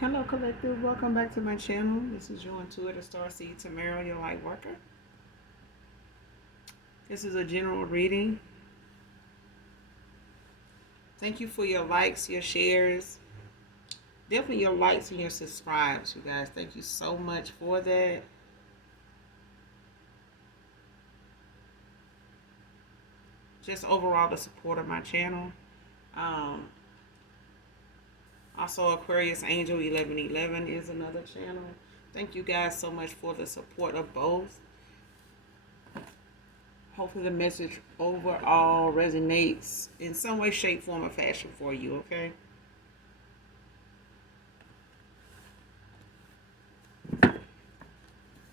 Hello, Collective. Welcome back to my channel. This is your intuitive star seed, Tamara, your light worker. This is a general reading. Thank you for your likes, your shares, definitely your likes and your subscribes, you guys. Thank you so much for that. Just overall the support of my channel. Um, Also, Aquarius Angel 1111 is another channel. Thank you guys so much for the support of both. Hopefully the message overall resonates in some way, shape, form, or fashion for you, okay?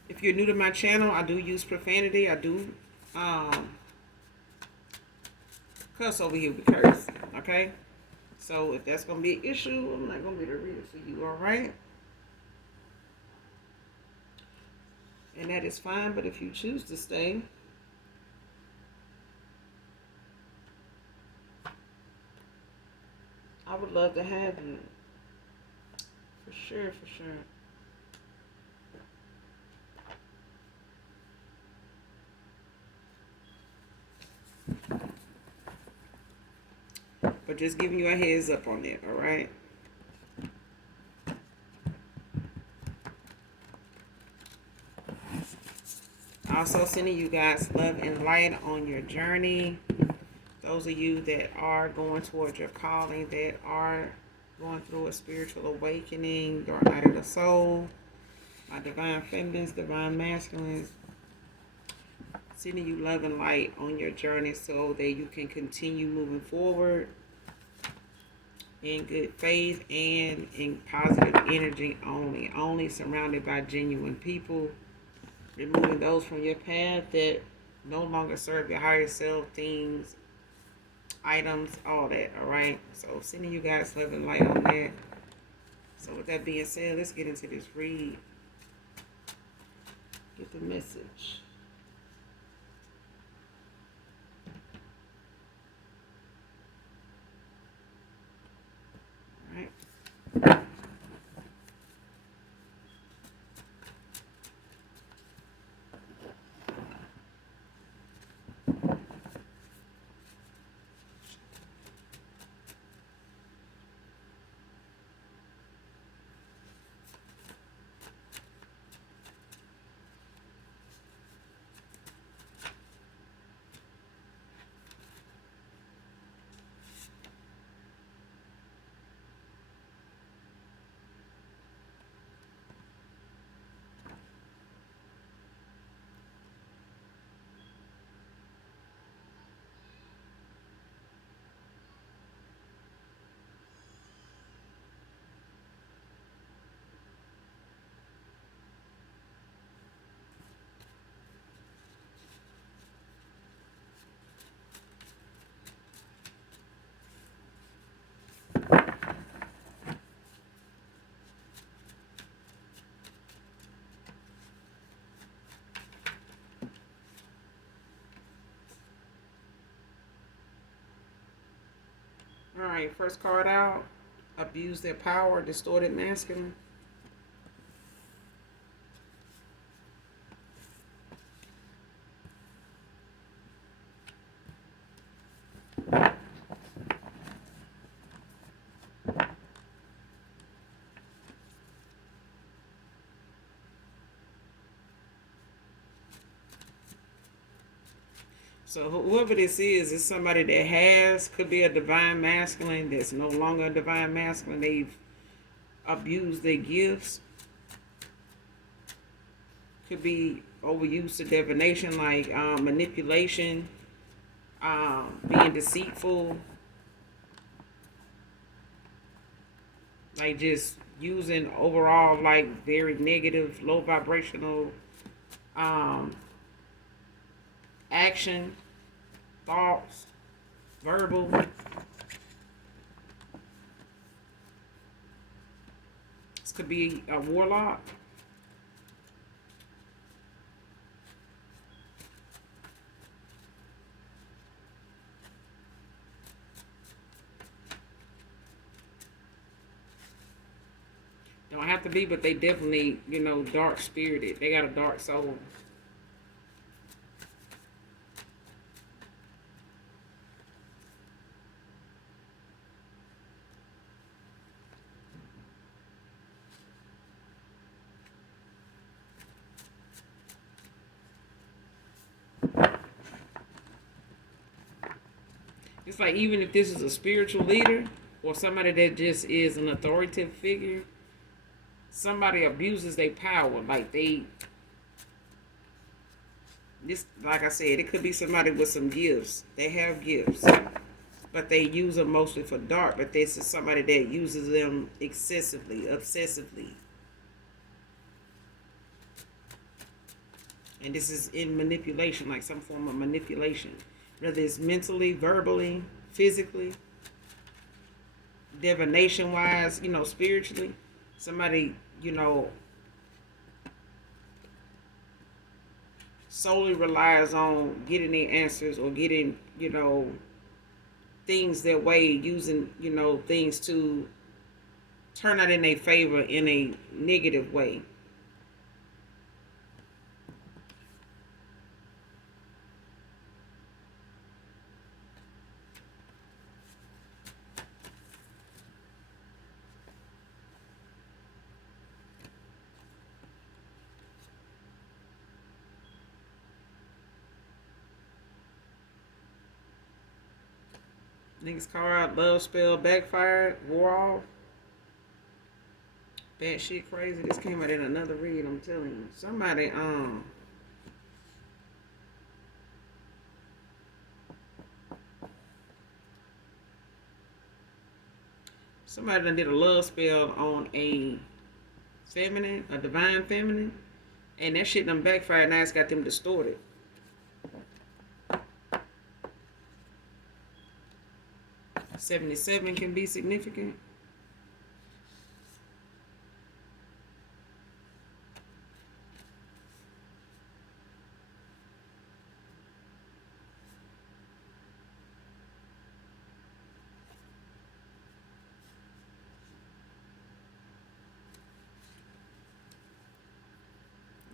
If you're new to my channel, I do use profanity. I do cuss over here with curse, okay? So if that's going to be an issue, I'm not going to be able to read it for you, all right? And that is fine, but if you choose to stay, I would love to have you. For sure, for sure. But just giving you a heads up on it, all right? Also sending you guys love and light on your journey. Those of you that are going towards your calling, that are going through a spiritual awakening, your night of the soul, my divine feminines, divine masculines, sending you love and light on your journey so that you can continue moving forward in good faith and in positive energy only surrounded by genuine people, removing those from your path that no longer serve your higher self, things, items, all that, all right? So sending you guys love and light on that. So with that being said, let's get into this read. Get the message. All right. All right, first card out. Abuse their power, distorted masculine. So whoever this is somebody that could be a divine masculine that's no longer a divine masculine. They've abused their gifts. Could be overused to divination, like manipulation, being deceitful, like just using overall like very negative, low vibrational action, thoughts, verbal. This could be a warlock. Don't have to be, but they definitely, you know, dark spirited. They got a dark soul. It's like even if this is a spiritual leader or somebody that just is an authoritative figure, somebody abuses their power. Like this, like I said, it could be somebody with some gifts. They have gifts, but they use them mostly for dark. But this is somebody that uses them excessively, obsessively. And this is in manipulation, like some form of manipulation. Whether it's mentally, verbally, physically, divination wise, you know, spiritually. Somebody, you know, solely relies on getting their answers or getting, you know, things their way, using, you know, things to turn out in their favor in a negative way. Next card, love spell, backfire, war off. Bad shit crazy. This came out in another read, I'm telling you. Somebody done did a love spell on a feminine, a divine feminine, and that shit done backfired. Now it's got them distorted. $77 can be significant.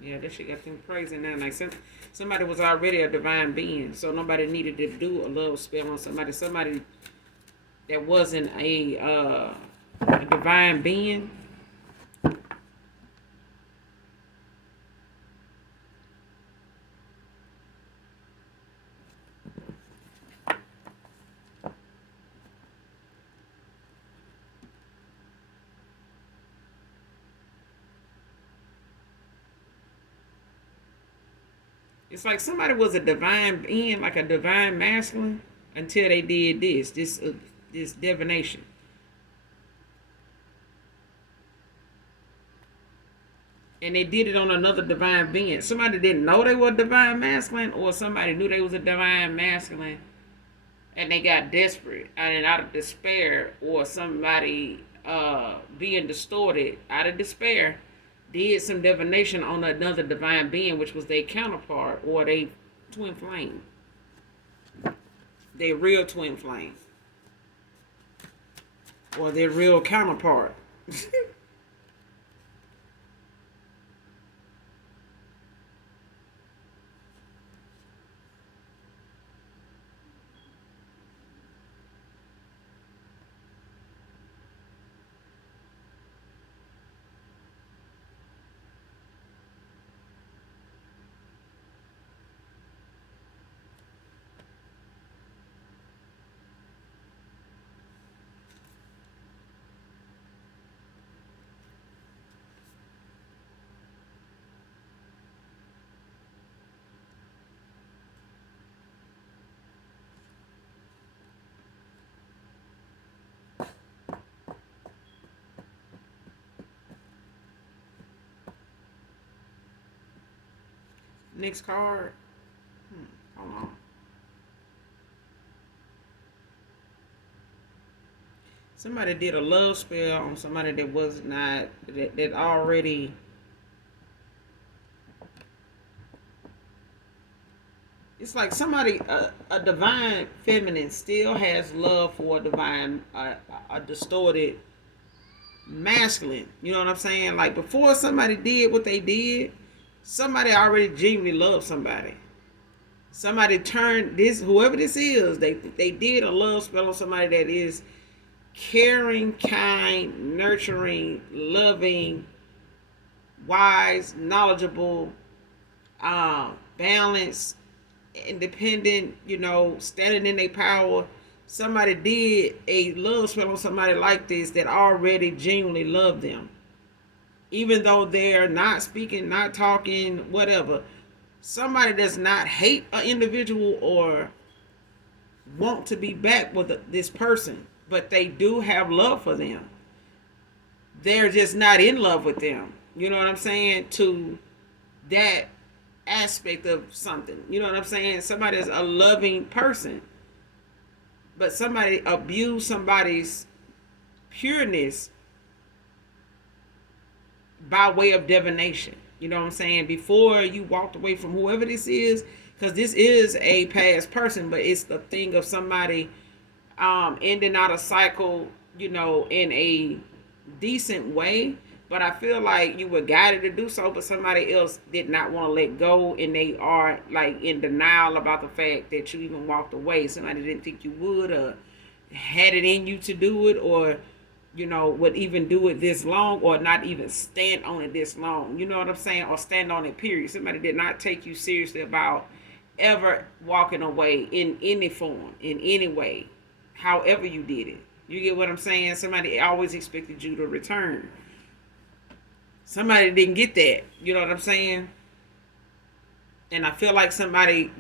Yeah, that shit got them crazy now. Like somebody was already a divine being, so nobody needed to do a love spell on somebody. Somebody that wasn't a divine being. It's like somebody was a divine being, like a divine masculine, until they did this divination. And they did it on another divine being. Somebody didn't know they were divine masculine, or somebody knew they was a divine masculine, and they got desperate and out of despair, or somebody being distorted out of despair did some divination on another divine being, which was their counterpart or their twin flame. Their real twin flame. Or their real counterpart. Next card. Hold on. Somebody did a love spell on somebody that was not, that already. It's like somebody, a divine feminine still has love for a divine, a distorted masculine. You know what I'm saying? Like before somebody did what they did, somebody already genuinely loved somebody. Somebody turned this, whoever this is, they did a love spell on somebody that is caring, kind, nurturing, loving, wise, knowledgeable, balanced, independent, standing in their power. Somebody did a love spell on somebody like this that already genuinely loved them. Even though they're not speaking, not talking, whatever. Somebody does not hate an individual or want to be back with this person, but they do have love for them. They're just not in love with them. You know what I'm saying? To that aspect of something. You know what I'm saying? Somebody is a loving person, but somebody abused somebody's pureness by way of divination. You know what I'm saying? Before you walked away from whoever this is, because this is a past person, but it's the thing of somebody ending out a cycle, in a decent way. But I feel like you were guided to do so, but somebody else did not want to let go, and they are like in denial about the fact that you even walked away. Somebody didn't think you would, or had it in you to do it, or would even do it this long, or not even stand on it this long. You know what I'm saying? Or stand on it, period. Somebody did not take you seriously about ever walking away in any form, in any way, however you did it. You get what I'm saying? Somebody always expected you to return. Somebody didn't get that. You know what I'm saying? And I feel like somebody,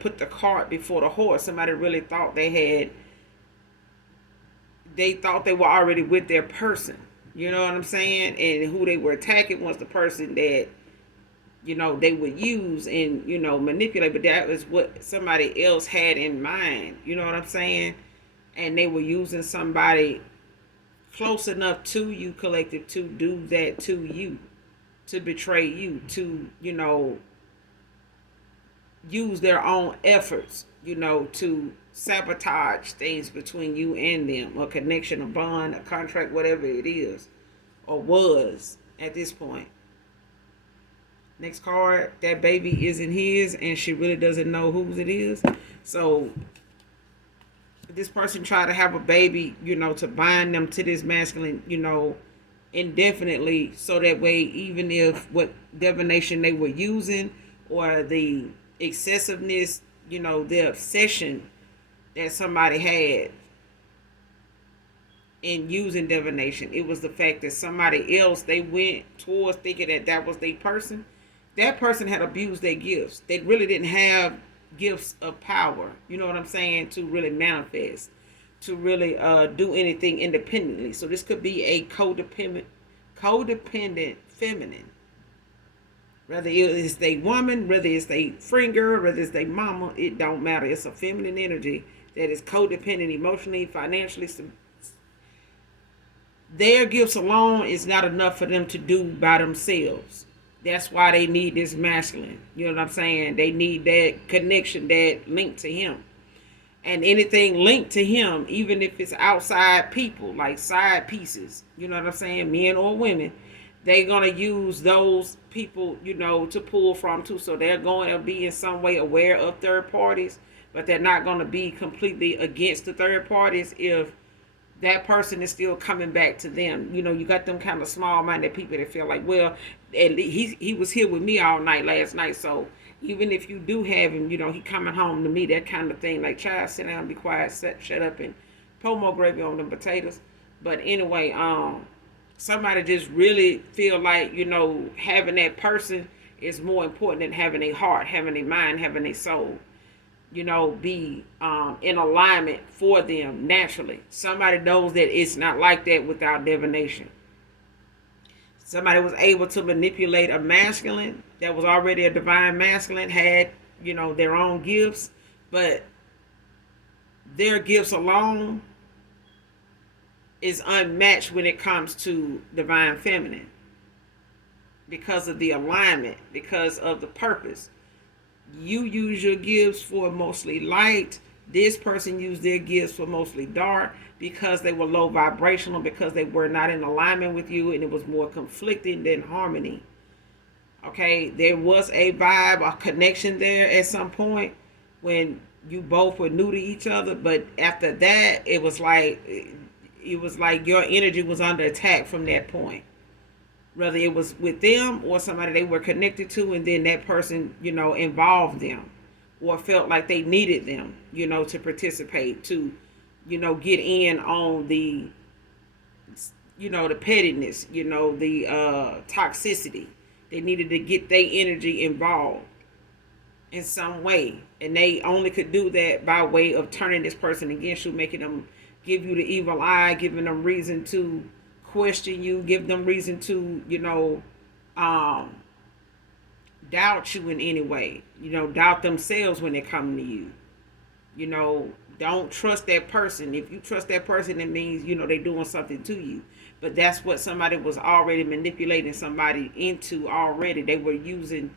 put the cart before the horse. Somebody really thought they thought they were already with their person. You know what I'm saying? And who they were attacking was the person that, they would use and, manipulate. But that was what somebody else had in mind. You know what I'm saying? And they were using somebody close enough to you, collective, to do that to you, to betray you, to, use their own efforts, to sabotage things between you and them, a connection, a bond, a contract, whatever it is, or was at this point. Next card, that baby isn't his, and she really doesn't know whose it is. So this person tried to have a baby, to bind them to this masculine, indefinitely, so that way, even if what divination they were using or the excessiveness, the obsession that somebody had in using divination, it was the fact that somebody else, they went towards thinking that was their person. That person had abused their gifts. They really didn't have gifts of power, you know what I'm saying, to really manifest, to really do anything independently. So this could be a codependent feminine. Whether it's a woman, whether it's a friend girl, whether it's a mama, it don't matter. It's a feminine energy that is codependent emotionally, financially. Their gifts alone is not enough for them to do by themselves. That's why they need this masculine. You know what I'm saying? They need that connection, that link to him. And anything linked to him, even if it's outside people, like side pieces, you know what I'm saying, men or women, they're going to use those people, to pull from too. So they're going to be in some way aware of third parties, but they're not going to be completely against the third parties if that person is still coming back to them. You got them kind of small-minded people that feel like, well, at least he was here with me all night last night, so even if you do have him, he coming home to me, that kind of thing. Like, child, sit down, be quiet, shut up, and pour more gravy on them potatoes. But anyway, somebody just really feel like, having that person is more important than having a heart, having a mind, having a soul. Be in alignment for them naturally. Somebody knows that it's not like that without divination. Somebody was able to manipulate a masculine that was already a divine masculine, had, their own gifts, but their gifts alone is unmatched when it comes to divine feminine because of the alignment, because of the purpose. You use your gifts for mostly light, This person used their gifts for mostly dark because they were low vibrational, because they were not in alignment with you, and it was more conflicting than harmony. Okay, there was a vibe, a connection there at some point when you both were new to each other, but after that, it was like your energy was under attack from that point. Whether it was with them or somebody they were connected to, and then that person, involved them or felt like they needed them, to participate, to, get in on the pettiness, the toxicity. They needed to get their energy involved in some way. And they only could do that by way of turning this person against you, making them give you the evil eye, giving them reason to question you, give them reason to, um, doubt you in any way. Doubt themselves when they're coming to you. Don't trust that person. If you trust that person, it means, they're doing something to you. But that's what somebody was already manipulating somebody into already. They were using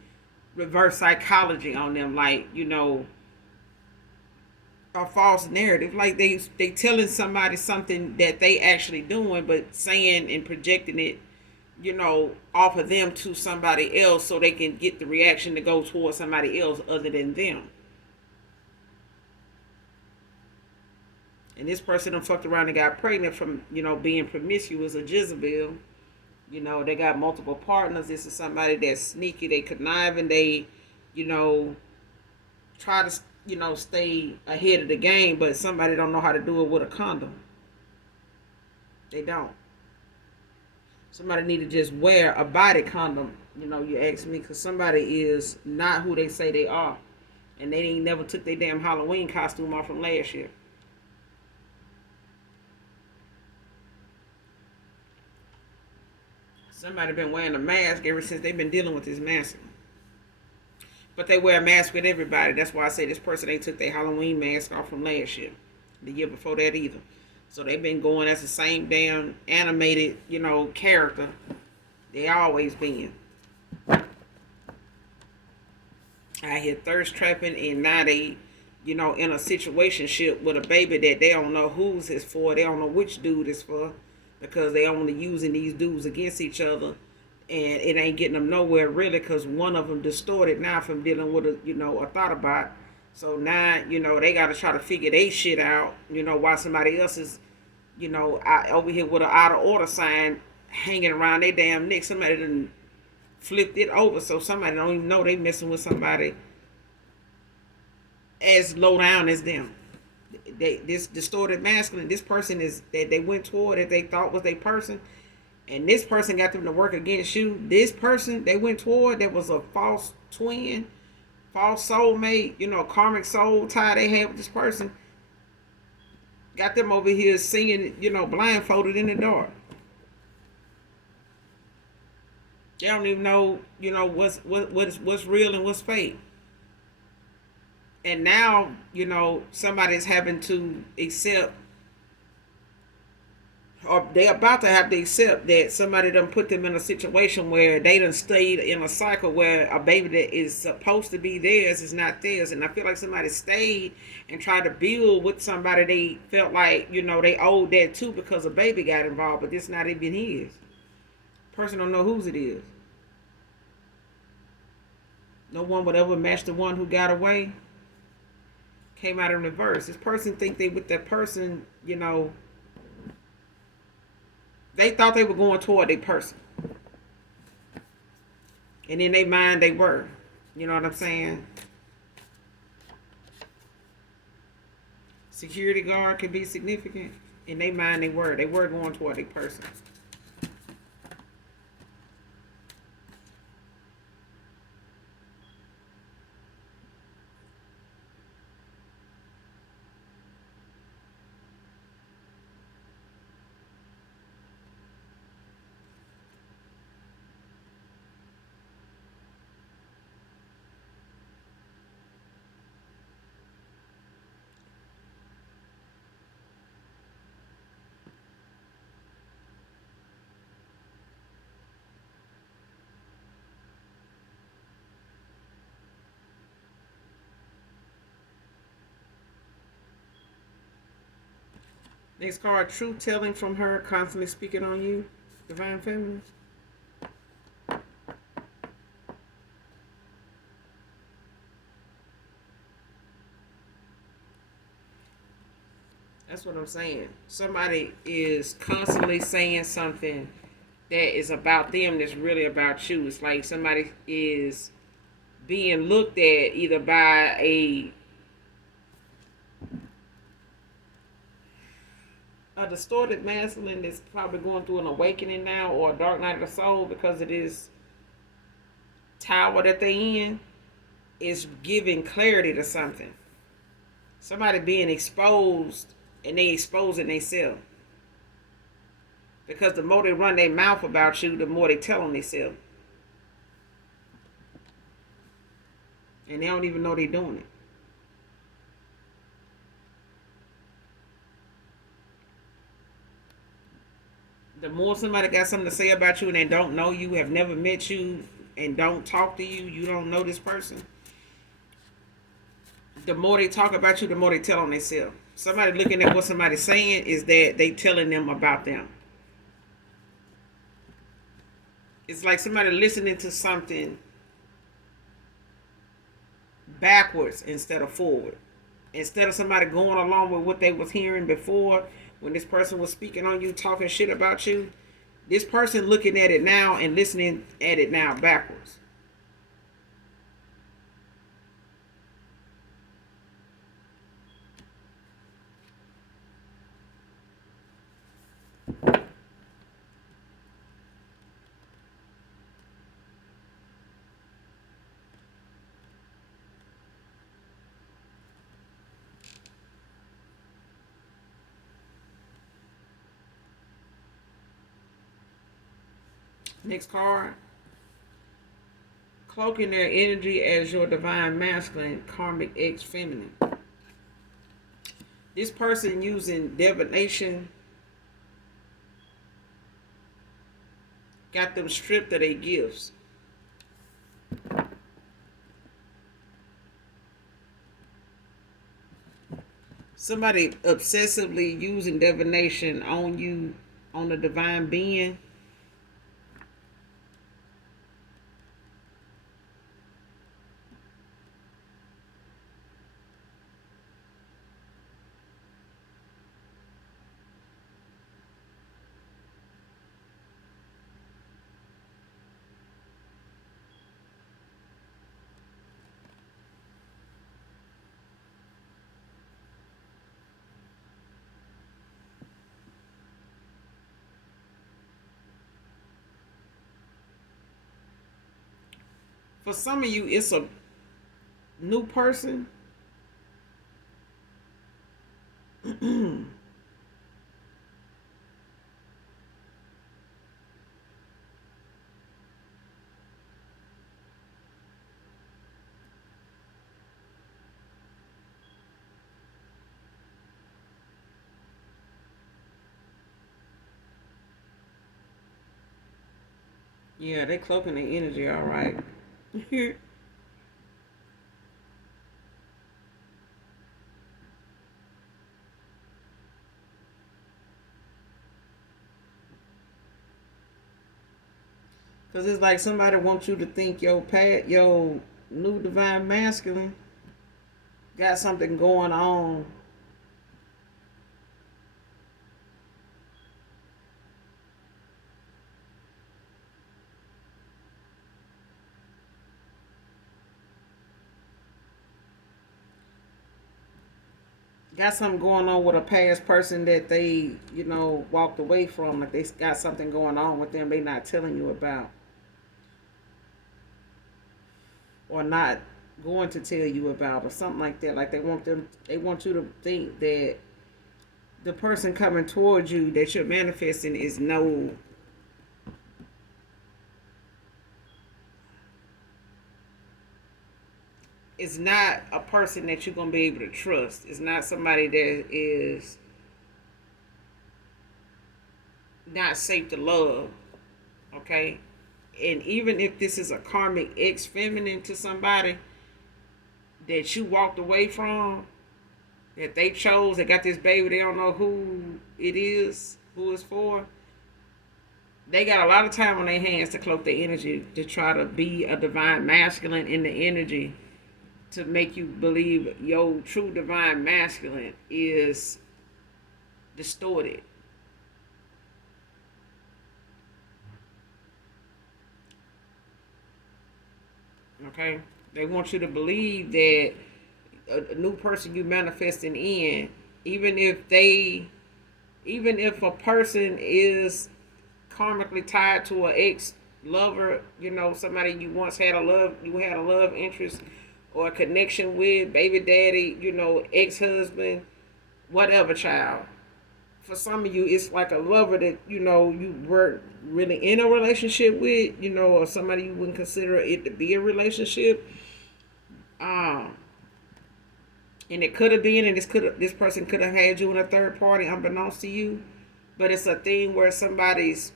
reverse psychology on them, like, a false narrative. Like they telling somebody something that they actually doing, but saying and projecting it, off of them to somebody else so they can get the reaction to go towards somebody else other than them. And this person done fucked around and got pregnant from, being promiscuous or Jezebel. They got multiple partners. This is somebody that's sneaky, they conniving, they, try to, stay ahead of the game, but somebody don't know how to do it with a condom. They don't. Somebody need to just wear a body condom, you ask me, because somebody is not who they say they are. And they ain't never took their damn Halloween costume off from last year. Somebody been wearing a mask ever since they've been dealing with this mask. But they wear a mask with everybody. That's why I say this person ain't took their Halloween mask off from last year. The year before that either. So they've been going as the same damn animated, character they always been. I hear thirst trapping, and now they, in a situationship with a baby that they don't know who's it's for. They don't know which dude it's for, because they only using these dudes against each other, and it ain't getting them nowhere really, because one of them distorted now from dealing with a thought about. So now, they got to try to figure they shit out, while somebody else is, over here with an out of order sign hanging around their damn neck. Somebody done flipped it over, so somebody don't even know they messing with somebody as low down as them. This distorted masculine, this person is that they went toward, that they thought was their person, and this person got them to work against you. This person they went toward, that was a false twin, false soulmate, karmic soul tie they had with this person, got them over here singing, blindfolded in the dark. They don't even know, what's real and what's fake. And now, somebody's having to accept, or they're about to have to accept, that somebody done put them in a situation where they done stayed in a cycle where a baby that is supposed to be theirs is not theirs. And I feel like somebody stayed and tried to build with somebody they felt like, they owed that to, because a baby got involved, but this not even his. Person don't know whose it is. No one would ever match the one who got away. Came out in reverse. This person think they with that person, they thought they were going toward their person. And in their mind they were. You know what I'm saying? Security guard can be significant. In their mind they were. They were going toward their person. Next card, truth telling from her, constantly speaking on you, divine feminine. That's what I'm saying. Somebody is constantly saying something that is about them that's really about you. It's like somebody is being looked at either by a distorted masculine that's probably going through an awakening now, or a dark night of the soul, because it is tower that they in is giving clarity to something. Somebody being exposed, and they exposing themselves. Because the more they run their mouth about you, the more they tell on themselves. And they don't even know they're doing it. The more somebody got something to say about you and they don't know you, have never met you, and don't talk to you, you don't know this person, the more they talk about you, the more they tell on themselves. Somebody looking at what somebody's saying is that they telling them about them. It's like somebody listening to something backwards instead of forward. Instead of somebody going along with what they was hearing before, when this person was speaking on you, talking shit about you, this person looking at it now and listening at it now backwards. Next card. Cloaking their energy as your divine masculine, karmic ex feminine. This person using divination got them stripped of their gifts. Somebody obsessively using divination on you, on the divine being. For some of you, it's a new person. Yeah, they cloaking their energy, all right. Cause it's like somebody wants you to think your new divine masculine got something going on. Got something going on with a past person that they, walked away from. Like they got something going on with them they not telling you about. Or not going to tell you about, or something like that. Like they want you to think that the person coming towards you that you're manifesting is no, it's not a person that you're gonna be able to trust. It's not somebody that is not safe to love. Okay? And even if this is a karmic ex feminine to somebody that you walked away from, that they chose, they got this baby, they don't know who it is, who it's for, they got a lot of time on their hands to cloak their energy to try to be a divine masculine in the energy to make you believe your true divine masculine is distorted. Okay? They want you to believe that a new person you manifesting in, even if a person is karmically tied to an ex lover, somebody you had a love interest or a connection with, baby daddy, ex husband, whatever, child. For some of you, it's like a lover that you weren't really in a relationship with, or somebody you wouldn't consider it to be a relationship. And it could have been, and this person could have had you in a third party, unbeknownst to you. But it's a thing where somebody's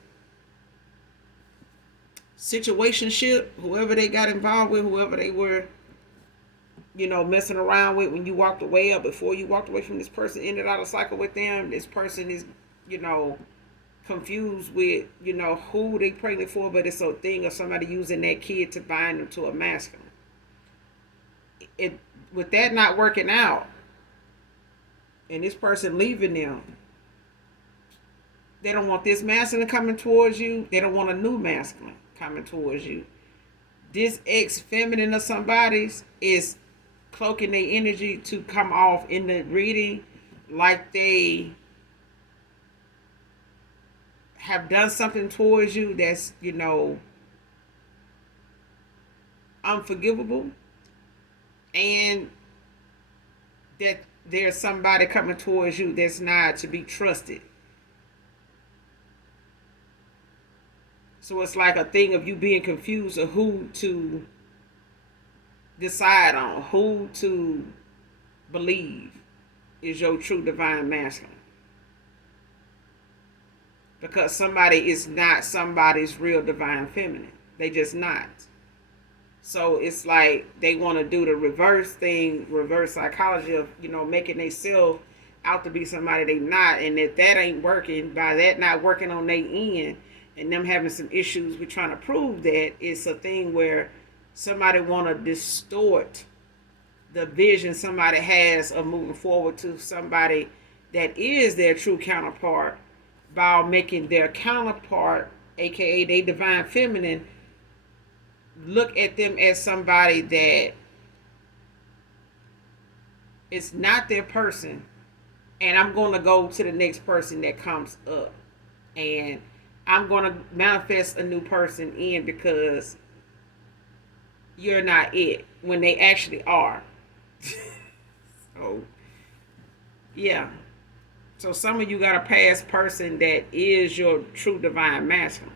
situationship, whoever they got involved with, whoever they were, messing around with when you walked away, or before you walked away from this person, ended out a cycle with them. This person is, confused with, who they pregnant for, but it's a thing of somebody using that kid to bind them to a masculine. With that not working out, and this person leaving them, they don't want this masculine coming towards you. They don't want a new masculine coming towards you. This ex-feminine of somebody's is cloaking their energy to come off in the reading like they have done something towards you that's, unforgivable, and that there's somebody coming towards you that's not to be trusted. So it's like a thing of you being confused of who to decide on, who to believe is your true divine masculine. Because somebody is not somebody's real divine feminine. They just not. So it's like they want to do the reverse thing, reverse psychology of, making themselves out to be somebody they not. And if that ain't working, by that not working on their end, and them having some issues with trying to prove that, it's a thing where somebody want to distort the vision somebody has of moving forward to somebody that is their true counterpart, by making their counterpart, aka their divine feminine, look at them as somebody that is not their person, and I'm going to go to the next person that comes up, and I'm going to manifest a new person in because you're not it, when they actually are. So, yeah. So some of you got a past person that is your true divine masculine.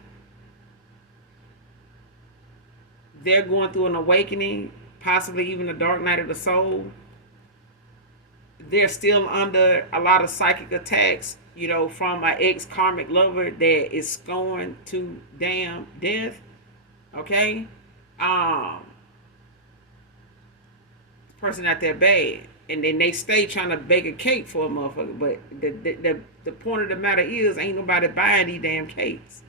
They're going through an awakening, possibly even a dark night of the soul. They're still under a lot of psychic attacks, from an ex-karmic lover that is going to damn death. Okay? Person out there bad. And then they stay trying to bake a cake for a motherfucker. But the point of the matter is, ain't nobody buying these damn cakes.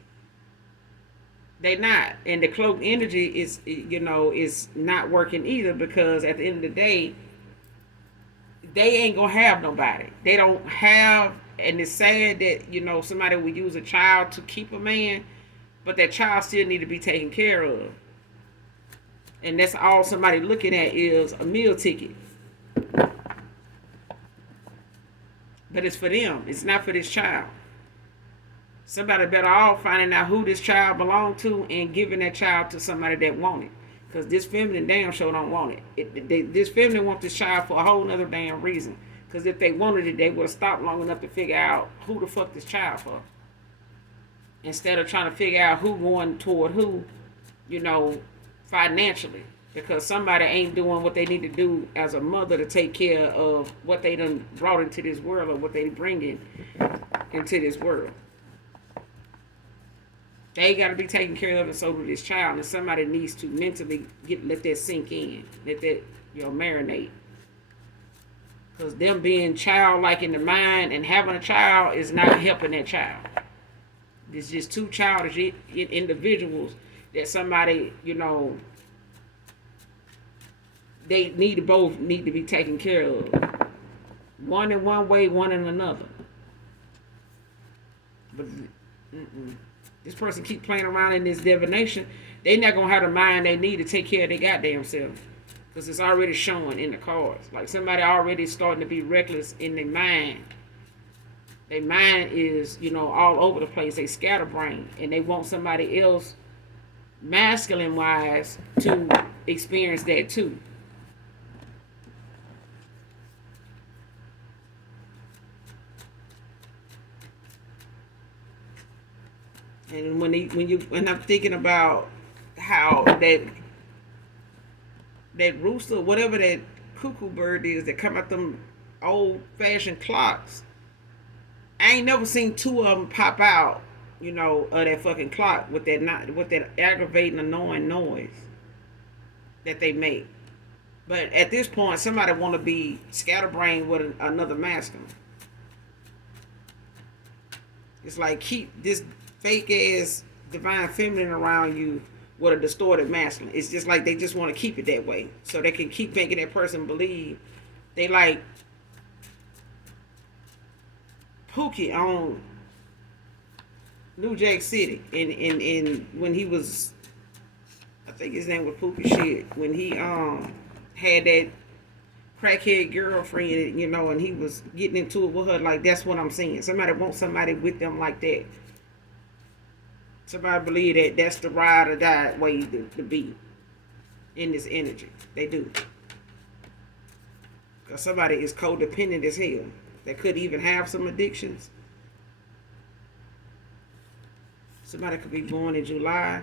They not. And the cloaked energy is, is not working either, because at the end of the day, they ain't gonna have nobody. They don't have, and it's sad that, somebody would use a child to keep a man, but that child still need to be taken care of. And that's all somebody looking at is a meal ticket. But it's for them. It's not for this child. Somebody better off finding out who this child belongs to and giving that child to somebody that want it. Because this feminine damn sure don't want it. This feminine want this child for a whole nother damn reason. Because if they wanted it, they would have stopped long enough to figure out who the fuck this child for. Instead of trying to figure out who going toward who, financially. Because somebody ain't doing what they need to do as a mother to take care of what they done brought into this world, or what they bringing into this world. They got to be taken care of, and so do this child. And somebody needs to mentally let that sink in, let that marinate. Because them being childlike in the mind and having a child is not helping that child. It's just two childish individuals that somebody, they both need to be taken care of. One in one way, one in another. But this person keep playing around in this divination. They not gonna have the mind they need to take care of their goddamn self, because it's already showing in the cards. Like somebody already starting to be reckless in their mind. Their mind is, all over the place. They scatterbrain, and they want somebody else, masculine wise, to experience that too. And when I'm thinking about how that rooster, whatever that cuckoo bird is that come out them old fashioned clocks, I ain't never seen two of them pop out, of that fucking clock with that aggravating, annoying noise that they make. But at this point, somebody want to be scatterbrained with another masculine. It's like keep this fake ass divine feminine around you with a distorted masculine. It's just like they just want to keep it that way so they can keep making that person believe they like Pookie on New Jack City, and when he was, I think his name was Pookie shit, when he had that crackhead girlfriend, and he was getting into it with her. Like, that's what I'm saying. Somebody wants somebody with them like that. Somebody believe that that's the ride or die way to be in this energy. They do. Because somebody is codependent as hell. They could even have some addictions. Somebody could be born in July.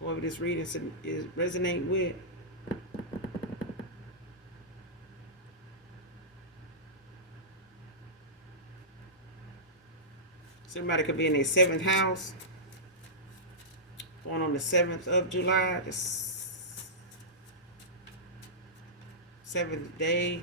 Whoever this reading is resonate with. Somebody could be in their 7th house. Born on the 7th of July. The 7th day.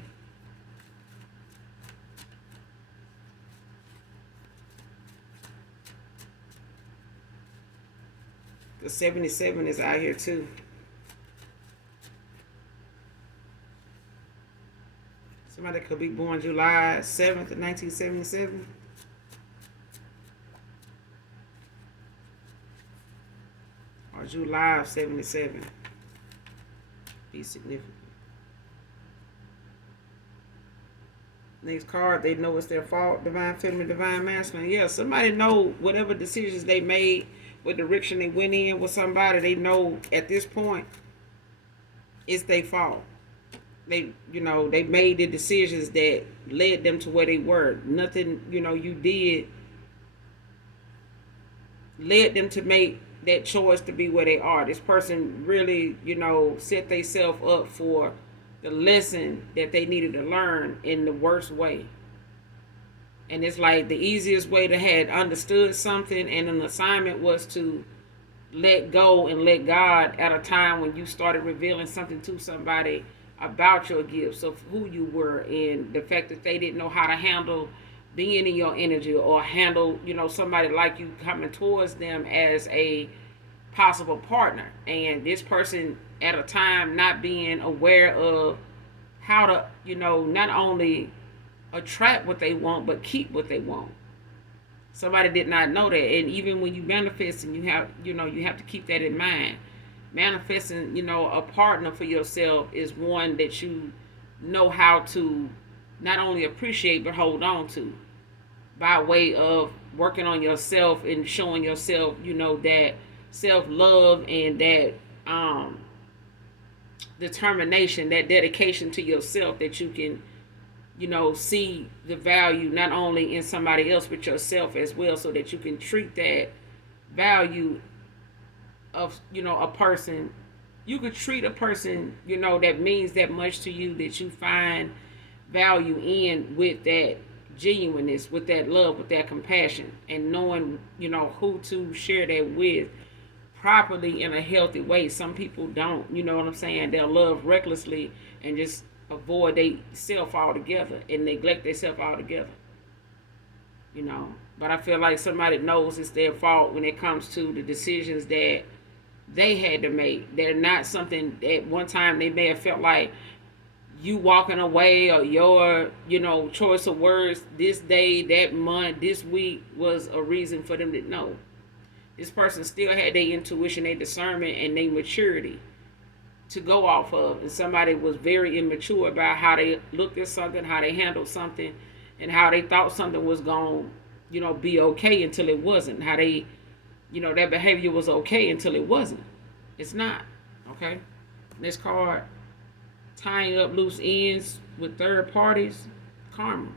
The 77 is out here too. Somebody could be born July 7th of 1977. Or July of 77. Be significant. Next card, they know it's their fault. Divine feminine, divine masculine. Yeah, somebody know whatever decisions they made, what direction they went in with somebody, they know at this point it's their fault. They, they made the decisions that led them to where they were. Nothing, you did led them to make that choice to be where they are. This person really, set themselves up for the lesson that they needed to learn in the worst way. And it's like the easiest way to have understood something and an assignment was to let go and let God at a time when you started revealing something to somebody about your gifts, of who you were, and the fact that they didn't know how to handle being in your energy or handle, somebody like you coming towards them as a possible partner. And this person at a time not being aware of how to, not only attract what they want, but keep what they want. Somebody did not know that. And even when you manifest, and you have to keep that in mind. Manifesting, a partner for yourself is one that you know how to not only appreciate, but hold on to by way of working on yourself and showing yourself, that self-love and that determination, that dedication to yourself, that you can, see the value not only in somebody else, but yourself as well, so that you can treat that value of, a person. You could treat a person, that means that much to you, that you find value in, with that genuineness, with that love, with that compassion, and knowing, who to share that with properly in a healthy way. Some people don't, you know what I'm saying? They'll love recklessly and just avoid they self altogether and neglect their self altogether. You know, but I feel like somebody knows it's their fault when it comes to the decisions that they had to make. They're not something at one time they may have felt like you walking away or your, choice of words this day, that month, this week was a reason for them to know. This person still had their intuition, their discernment, and their maturity to go off of. And somebody was very immature about how they looked at something, how they handled something, and how they thought something was going to, be okay until it wasn't. How they, that behavior was okay until it wasn't. It's not. Okay? This card, tying up loose ends with third parties, karma.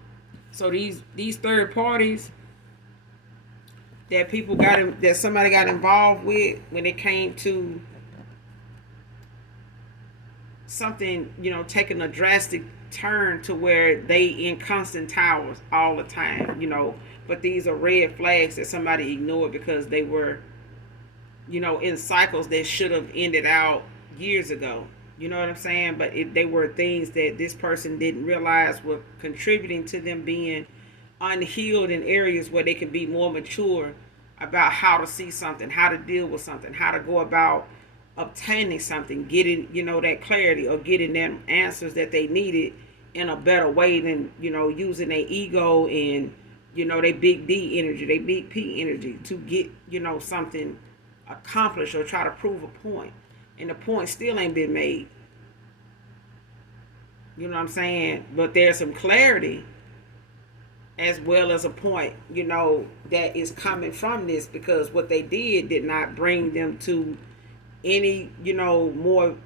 So these third parties that that somebody got involved with when it came to something, taking a drastic turn to where they in constant towers all the time, but these are red flags that somebody ignored because they were, in cycles that should have ended out years ago. You know what I'm saying? But they were things that this person didn't realize were contributing to them being unhealed in areas where they can be more mature about how to see something, how to deal with something, how to go about obtaining something, getting, that clarity or getting them answers that they needed in a better way than, using their ego and, their big D energy, their big P energy to get, something accomplished or try to prove a point. And the point still ain't been made. You know what I'm saying? But there's some clarity as well as a point, that is coming from this, because what they did not bring them to any, more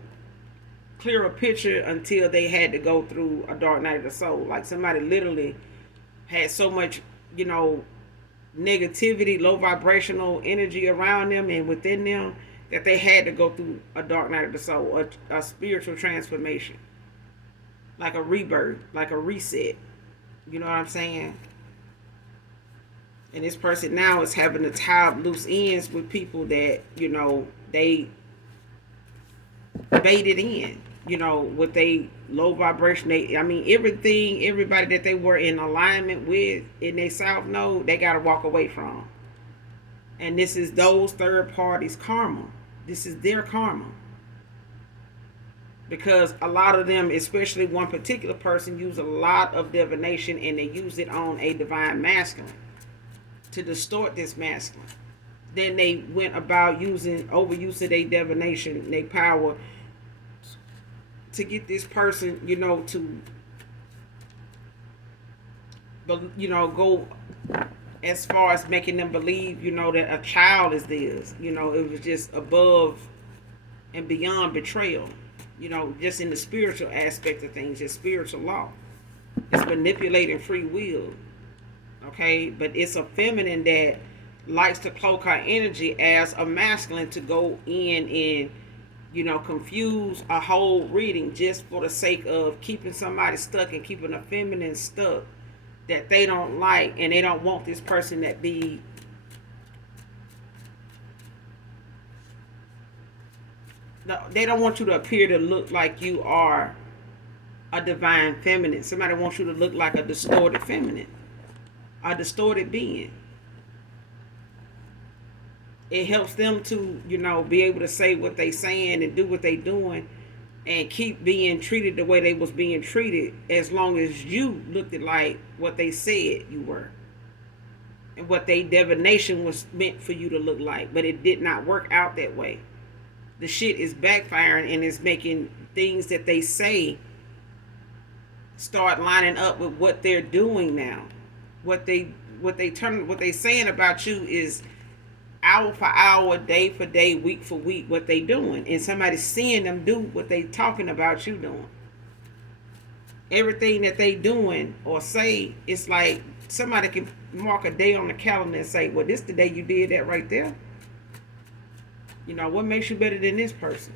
clearer picture until they had to go through a dark night of the soul. Like somebody literally had so much, negativity, low vibrational energy around them and within them that they had to go through a dark night of the soul, a spiritual transformation, like a rebirth, like a reset. You know what I'm saying? And this person now is having to tie up loose ends with people that, they baited in, with they low vibration. Everybody that they were in alignment with in their south node, they got to walk away from. And this is those third parties' karma. This is their karma. Because a lot of them, especially one particular person, use a lot of divination, and they use it on a divine masculine to distort this masculine. Then they went about overuse of their divination, their power, to get this person, to, go as far as making them believe, that a child is theirs. It was just above and beyond betrayal. Just in the spiritual aspect of things, just spiritual law. It's manipulating free will. Okay? But it's a feminine that likes to cloak her energy as a masculine to go in and, confuse a whole reading just for the sake of keeping somebody stuck and keeping a feminine stuck that they don't like, and they don't want this person that be they don't want you to appear to look like you are a divine feminine. Somebody wants you to look like a distorted feminine, a distorted being. It helps them to, be able to say what they saying and do what they doing and keep being treated the way they was being treated, as long as you looked at like what they said you were and what they divination was meant for you to look like. But it did not work out that way. The shit is backfiring, and it's making things that they say start lining up with what they're doing now. What they saying about you is hour for hour, day for day, week for week, what they doing. And somebody's seeing them do what they talking about you doing. Everything that they doing or say, it's like somebody can mark a day on the calendar and say, well, this the day you did that right there. What makes you better than this person?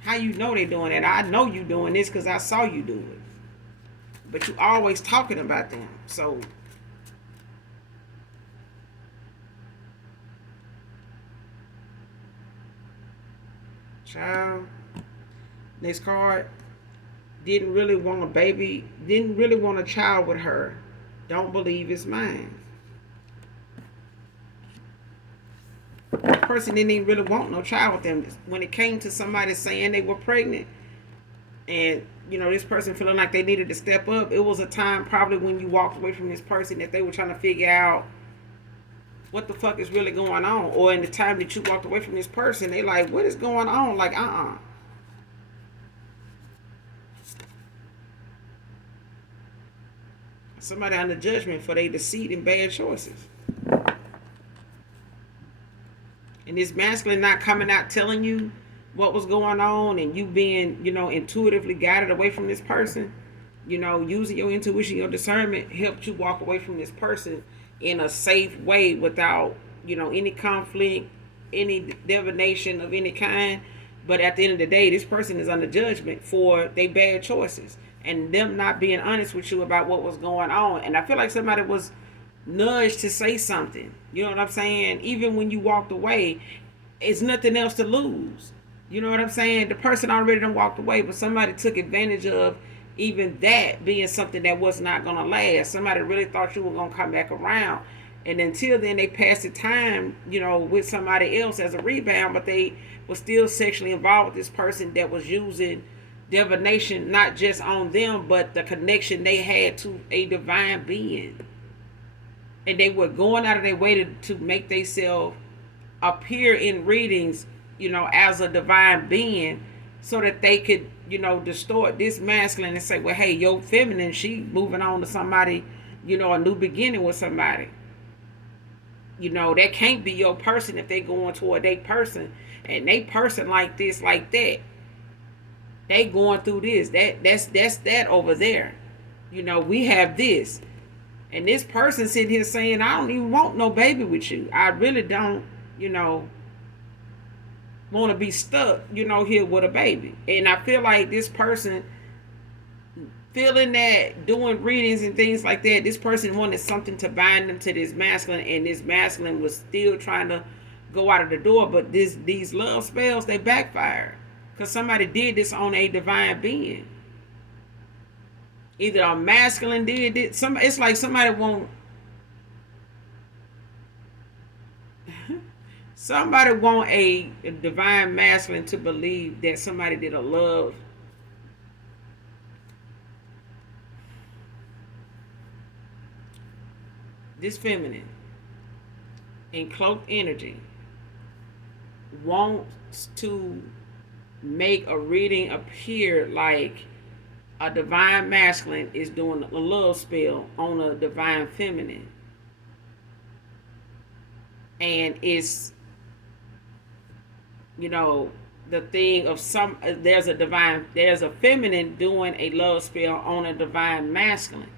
How you know they doing that? I know you doing this because I saw you do it. But you always talking about them. So child, next card, didn't really want a baby, didn't really want a child with her, don't believe it's mine. The person didn't even really want no child with them. When it came to somebody saying they were pregnant, and this person feeling like they needed to step up, it was a time probably when you walked away from this person that they were trying to figure out what the fuck is really going on. Or in the time that you walked away from this person, they like, what is going on? Like, somebody under judgment for their deceit and bad choices. And this masculine not coming out telling you what was going on, and you being, intuitively guided away from this person, using your intuition, your discernment helped you walk away from this person in a safe way without, any conflict, any divination of any kind. But at the end of the day, this person is under judgment for their bad choices and them not being honest with you about what was going on. And I feel like somebody was nudged to say something. You know what I'm saying? Even when you walked away, it's nothing else to lose. You know what I'm saying? The person already done walked away, but somebody took advantage of even that being something that was not going to last. Somebody really thought you were going to come back around. And until then, they passed the time, with somebody else as a rebound, but they were still sexually involved with this person that was using divination, not just on them, but the connection they had to a divine being. And they were going out of their way to make themselves appear in readings, as a divine being, so that they could, distort this masculine and say, well, hey, your feminine, she moving on to somebody, a new beginning with somebody. That can't be your person if they going toward their person, and they person like this, like that. They going through this. That's that over there. We have this. And this person sitting here saying, I don't even want no baby with you. I really don't, want to be stuck, here with a baby. And I feel like this person feeling that, doing readings and things like that, this person wanted something to bind them to this masculine, and this masculine was still trying to go out of the door. But these love spells, they backfire. Because somebody did this on a divine being. Either a masculine did it. It's like somebody want a divine masculine to believe that somebody did a love. This feminine in cloaked energy wants to make a reading appear like a divine masculine is doing a love spell on a divine feminine. And it's, the thing of there's a feminine doing a love spell on a divine masculine.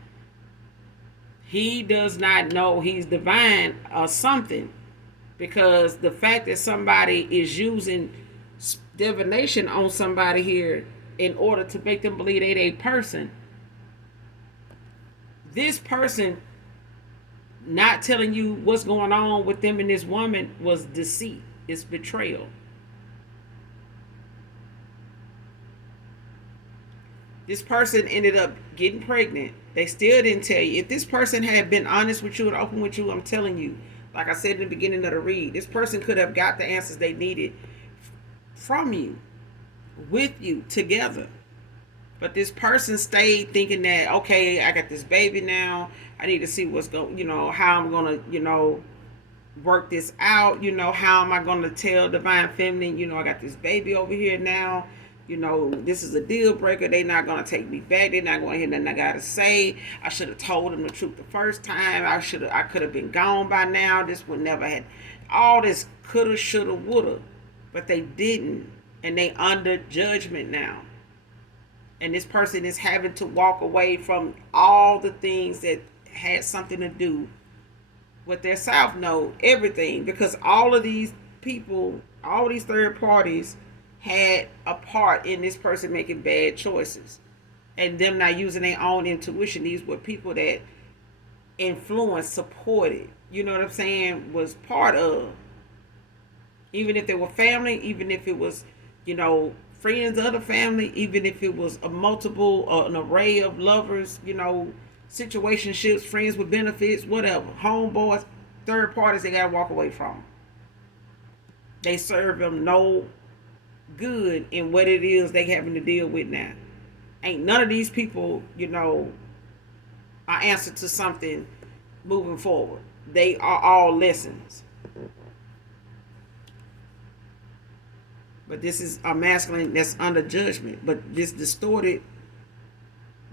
He does not know he's divine or something, because the fact that somebody is using divination on somebody here in order to make them believe they're a person. This person not telling you what's going on with them and this woman was deceit. It's betrayal. This person ended up getting pregnant. They still didn't tell you. If this person had been honest with you and open with you, I'm telling you, like I said in the beginning of the read, this person could have got the answers they needed from you, with you, together. But this person stayed thinking that, okay, I got this baby now. I need to see what's going, how I'm going to, work this out. How am I going to tell divine feminine, I got this baby over here now. This is a deal breaker. They're not going to take me back. They're not going to hear nothing I got to say. I should have told them the truth the first time. I could have been gone by now. This would never had all this coulda, shoulda, woulda. But they didn't. And they under judgment now. And this person is having to walk away from all the things that had something to do with their south node, everything. Because all of these people, all these third parties had a part in this person making bad choices. And them not using their own intuition. These were people that influenced, supported, what I'm saying, was part of. Even if they were family, even if it was, friends of the family, even if it was a multiple or an array of lovers, situationships, friends with benefits, whatever, homeboys, third parties, they gotta walk away from. They serve them no good in what it is they having to deal with now. Ain't none of these people, are answer to something moving forward. They are all lessons. But this is a masculine that's under judgment. But the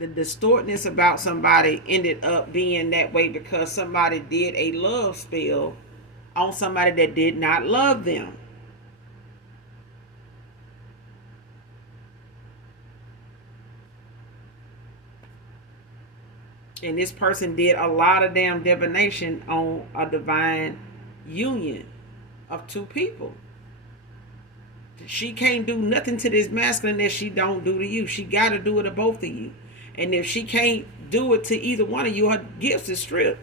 distortedness about somebody ended up being that way because somebody did a love spell on somebody that did not love them. And this person did a lot of damn divination on a divine union of two people. She can't do nothing to this masculine that she don't do to you. She got to do it to both of you. And if she can't do it to either one of you, her gifts is stripped.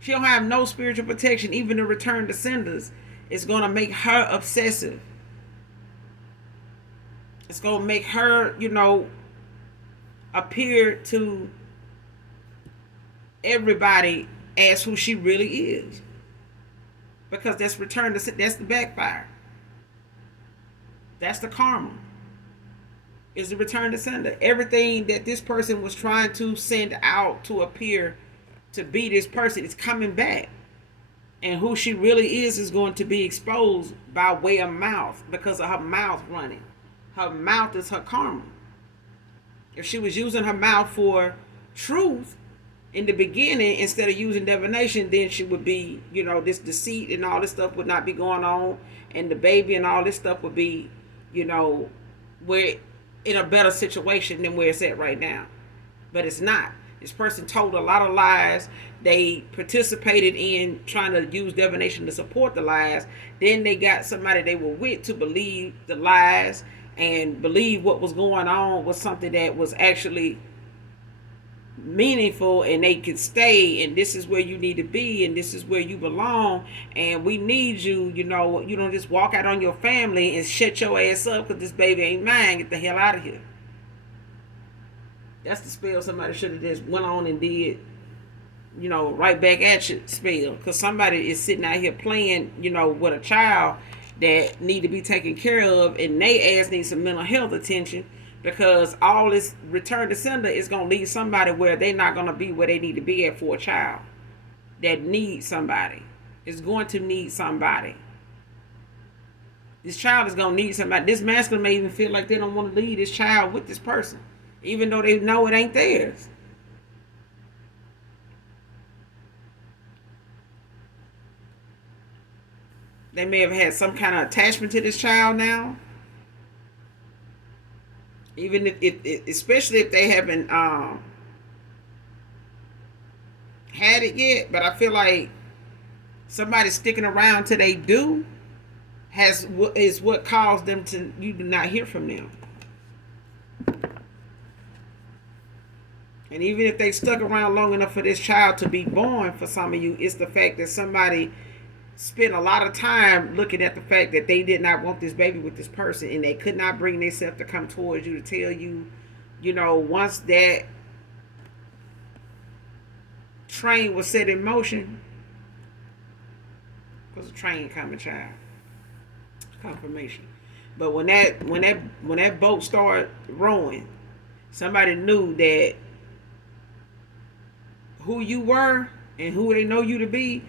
She don't have no spiritual protection. Even the return to senders is going to make her obsessive. It's going to make her, appear to everybody as who she really is. Because that's that's the backfire. That's the karma. Is the return to sender. Everything that this person was trying to send out to appear to be this person is coming back. And who she really is going to be exposed by way of mouth because of her mouth running. Her mouth is her karma. If she was using her mouth for truth in the beginning instead of using divination, then she would be, this deceit and all this stuff would not be going on. And the baby and all this stuff would be, we're in a better situation than where it's at right now. But it's not. This person told a lot of lies. They participated in trying to use divination to support the lies. Then they got somebody they were with to believe the lies and believe what was going on was something that was actually meaningful, and they could stay, and this is where you need to be, and this is where you belong, and we need you. You don't just walk out on your family and shut your ass up because this baby ain't mine. Get the hell out of here. That's the spell somebody should have just went on and did, right back at you spell, because somebody is sitting out here playing, with a child that need to be taken care of, and they ass needs some mental health attention. Because all this return to sender is going to leave somebody where they're not going to be where they need to be at for a child that needs somebody. Is going to need somebody. This child is going to need somebody. This masculine may even feel like they don't want to leave this child with this person, even though they know it ain't theirs. They may have had some kind of attachment to this child now. Even if especially if they haven't had it yet, but I feel like somebody sticking around till they do is what caused them to you do not hear from them. And even if they stuck around long enough for this child to be born for some of you, it's the fact that somebody spent a lot of time looking at the fact that they did not want this baby with this person, and they could not bring themselves to come towards you to tell you, once that train was set in motion, because the train coming, child. Confirmation. But when that boat started rowing, somebody knew that who you were and who they know you to be.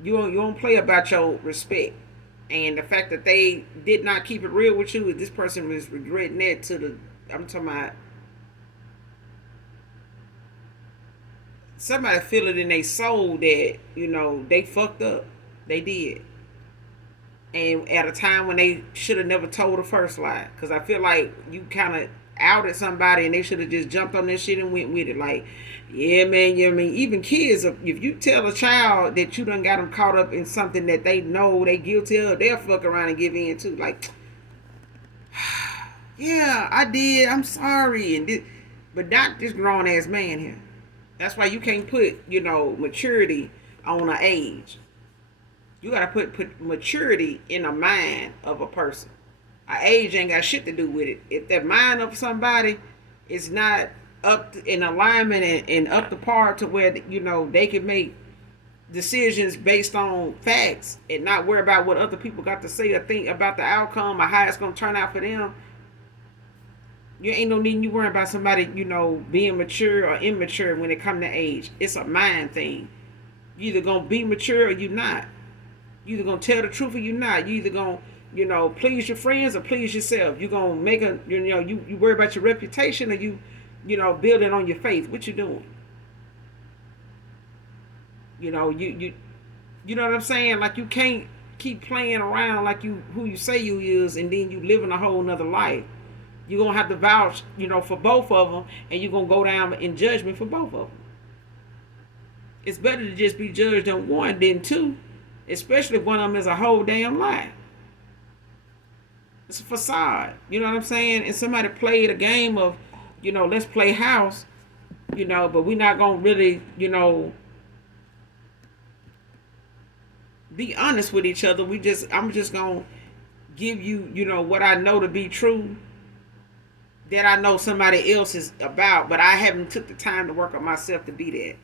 You don't play about your respect. And the fact that they did not keep it real with you, this person was regretting that I'm talking about, somebody feel it in their soul that, they fucked up. They did. And at a time when they should have never told the first lie. Because I feel like you kind of outed somebody and they should have just jumped on this shit and went with it. Like, yeah, man, even kids, if you tell a child that you done got them caught up in something that they know they guilty of, they'll fuck around and give in too. Like, yeah, I did, I'm sorry. But not this grown ass man here. That's why you can't put, maturity on an age. You gotta put maturity in a mind of a person. Our age ain't got shit to do with it. If that mind of somebody is not in alignment and up to par to where, you know, they can make decisions based on facts and not worry about what other people got to say or think about the outcome or how it's going to turn out for them, you ain't no need you worrying about somebody, you know, being mature or immature when it come to age. It's a mind thing. You either going to be mature or you not. You either going to tell the truth or you not. You either going to, you know, please your friends or please yourself. You going to make a, you know, you worry about your reputation or you know, building on your faith. What you doing? You know, you know what I'm saying? Like, you can't keep playing around like you who you say you is, and then you living a whole nother life. You're going to have to vouch, you know, for both of them, and you're going to go down in judgment for both of them. It's better to just be judged on one than two, especially if one of them is a whole damn lie. It's a facade. You know what I'm saying? And somebody played a game of, you know, let's play house, you know, but we're not going to really, you know, be honest with each other. I'm just going to give you, you know, what I know to be true that I know somebody else is about, but I haven't took the time to work on myself to be that.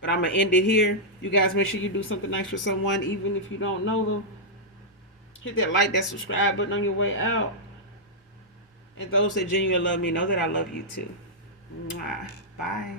But I'm going to end it here. You guys make sure you do something nice for someone, even if you don't know them. Hit that like, that subscribe button on your way out. And those that genuinely love me know that I love you too. Mwah. Bye.